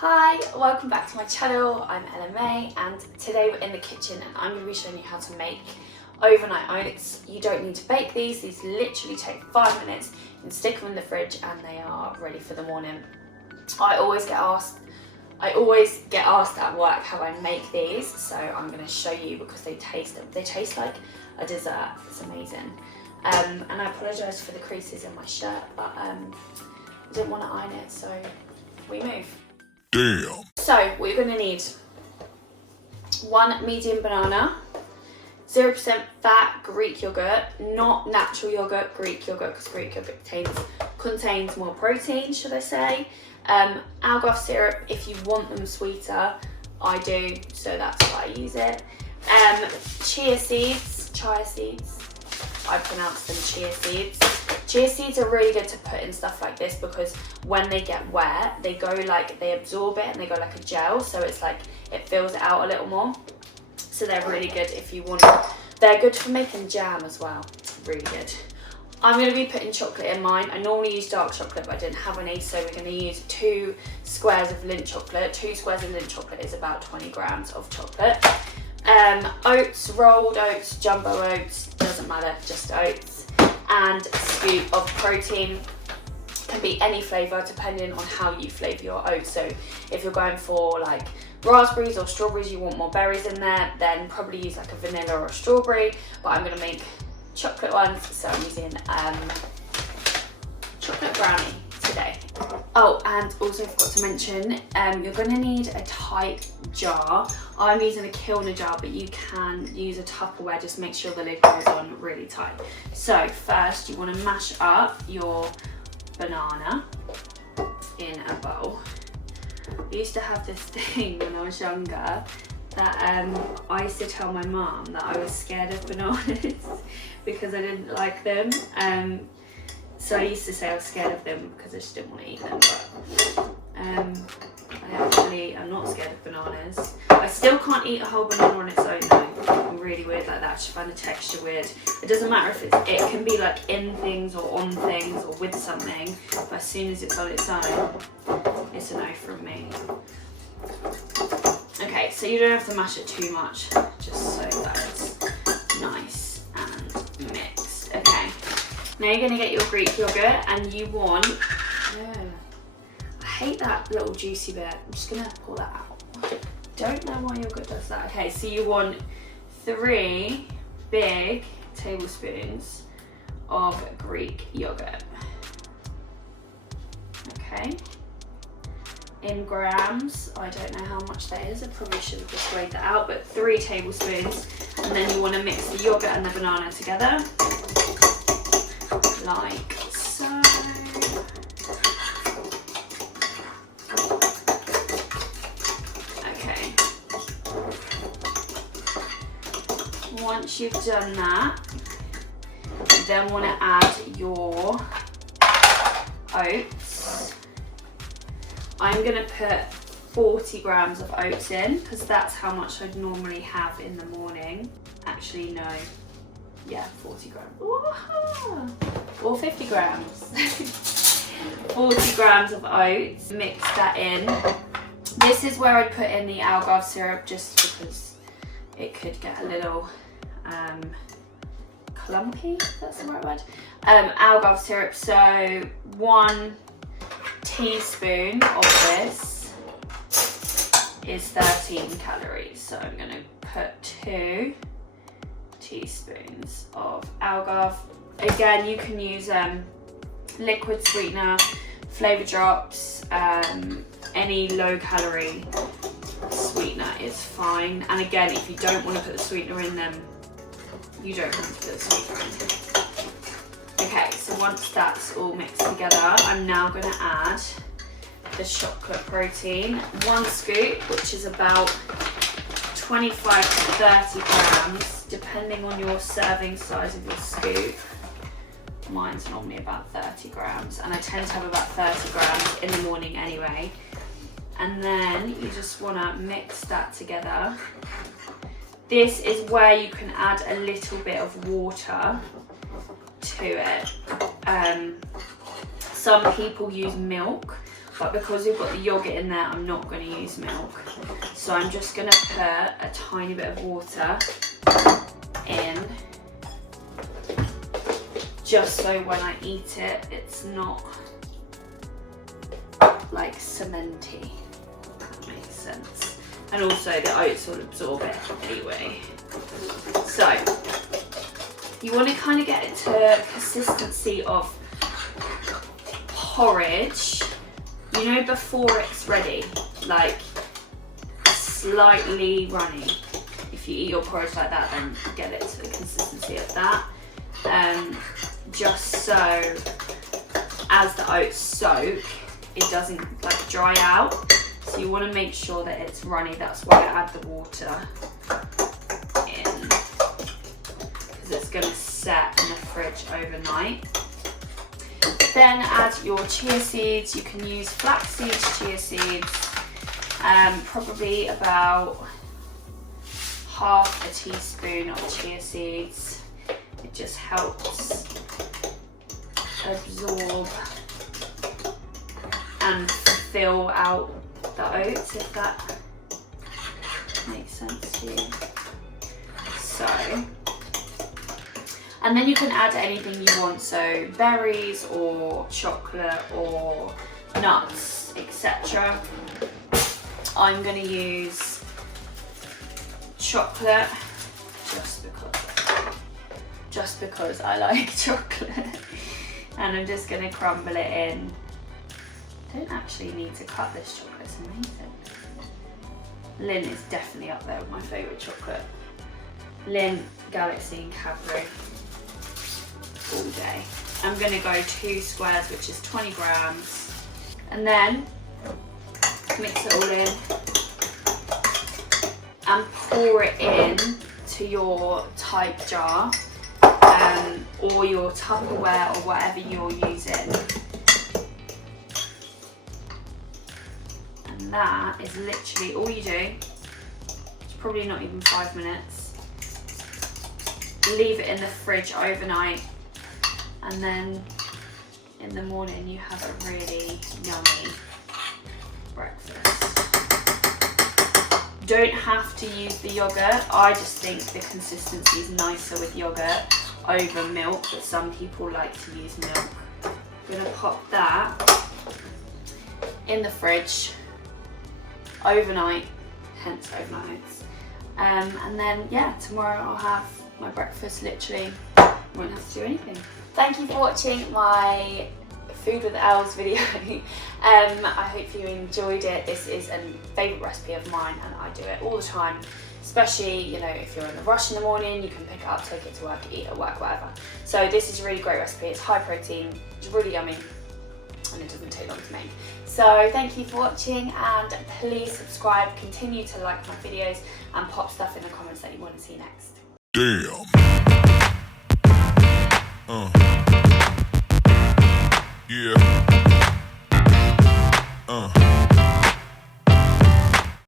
Hi, welcome back to my channel. I'm Ella-Mae and today we're in the kitchen and I'm going to be showing you how to make overnight oats. You don't need to bake these literally take 5 minutes. You can stick them in the fridge and they are ready for the morning. I always get asked at work how I make these, so I'm going to show you because they taste like a dessert. It's amazing. And I apologise for the creases in my shirt, but I didn't want to iron it, so we move. Damn. So what you're going to need: 1 medium banana, 0% fat Greek yogurt, not natural yogurt, Greek yogurt, because Greek yogurt contains more protein, should I say. Algav syrup if you want them sweeter. I do, so that's why I use it. Chia seeds. I pronounce them chia seeds. Chia seeds are really good to put in stuff like this because when they get wet, they absorb it and they go like a gel, so it's like it fills it out a little more. So they're really good if you want. They're good for making jam as well. Really good. I'm going to be putting chocolate in mine. I normally use dark chocolate, but I didn't have any, so we're going to use 2 squares of Lindt chocolate. 2 squares of Lindt chocolate is about 20 grams of chocolate. Oats, rolled oats, jumbo oats, doesn't matter, just oats. And a scoop of protein. Can be any flavour depending on how you flavour your oats. So if you're going for like raspberries or strawberries, you want more berries in there, then probably use like a vanilla or a strawberry. But I'm going to make chocolate ones, so I'm using chocolate brownie today. Oh, and also forgot to mention, you're going to need a tight jar. I'm using a Kilner jar, but you can use a Tupperware. Just make sure the lid goes on really tight. So first you want to mash up your banana in a bowl. I used to have this thing when I was younger that I used to tell my mum that I was scared of bananas because I didn't like them. So I used to say I was scared of them because I just didn't want to eat them, but I actually am not scared of bananas. I still can't eat a whole banana on its own though. I'm really weird like that. I just find the texture weird. It doesn't matter if it can be like in things or on things or with something, but as soon as it's on its own, it's a no from me. Okay, so you don't have to mash it too much, just so that it's nice and mixed. Okay, now you're going to get your Greek yogurt and you want, I hate that little juicy bit, I'm just going to pull that out. Don't know why yogurt does that. Okay, so you want 3 big tablespoons of Greek yogurt. Okay. In grams, I don't know how much that is, I probably should have just weighed that out, but 3 tablespoons. And then you want to mix the yogurt and the banana together, like so. Okay. Once you've done that, you then want to add your oats. I'm going to put 40 grams of oats in because that's how much I'd normally have in the morning. Actually, no. Yeah, 40 grams. Or 50 grams. 40 grams of oats. Mix that in. This is where I'd put in the Algav syrup just because it could get a little clumpy, if that's the right word. Algav syrup, so 1 teaspoon of this is 13 calories, so I'm going to put 2 teaspoons of Algav. Again, you can use liquid sweetener, flavor drops, any low calorie sweetener is fine. And again, if you don't want to put the sweetener in them, you don't have to put the sweetener in. Okay, so once that's all mixed together, I'm now going to add the chocolate protein. 1 scoop, which is about 25 to 30 grams, depending on your serving size of your scoop. Mine's normally about 30 grams, and I tend to have about 30 grams in the morning anyway. And then you just want to mix that together. This is where you can add a little bit of water to it. Some people use milk. but because we've got the yogurt in there, I'm not going to use milk. So I'm just going to put a tiny bit of water in, just so when I eat it, it's not like cementy, if that makes sense. And also the oats will absorb it anyway. So you want to kind of get it to consistency of porridge, you know, before it's ready, like slightly runny. If you eat your porridge like that, then get it to the consistency of that. Just so as the oats soak, it doesn't like dry out. So you want to make sure that it's runny. That's why I add the water in, because it's going to set in the fridge overnight. Then add your chia seeds. You can use flax seeds, chia seeds, probably about half a teaspoon of chia seeds. It just helps absorb and fill out the oats, if that makes sense to you. So, and then you can add anything you want, so berries or chocolate or nuts, etc. I'm going to use chocolate just because I like chocolate, and I'm just going to crumble it in. I don't actually need to cut this chocolate, it's amazing. Lin is definitely up there with my favourite chocolate. Lin, Galaxy and Cadbury all day. I'm going to go 2 squares, which is 20 grams, and then mix it all in and pour it in to your type jar, or your Tupperware or whatever you're using. And that is literally all you do. It's probably not even 5 minutes. Leave it in the fridge overnight, and then in the morning you have a really yummy breakfast. Don't have to use the yogurt. I just think the consistency is nicer with yogurt over milk, but some people like to use milk. I'm gonna pop that in the fridge overnight, hence overnight oats. And then yeah, tomorrow I'll have my breakfast, literally won't have to do anything. Thank you for watching my Food with Elves video. I hope you enjoyed it. This is a favourite recipe of mine and I do it all the time, especially, you know, if you're in a rush in the morning, you can pick it up, take it to work, eat at work, whatever. So this is a really great recipe. It's high protein, it's really yummy, and it doesn't take long to make. So thank you for watching, and please subscribe, continue to like my videos and pop stuff in the comments that you want to see next. Damn.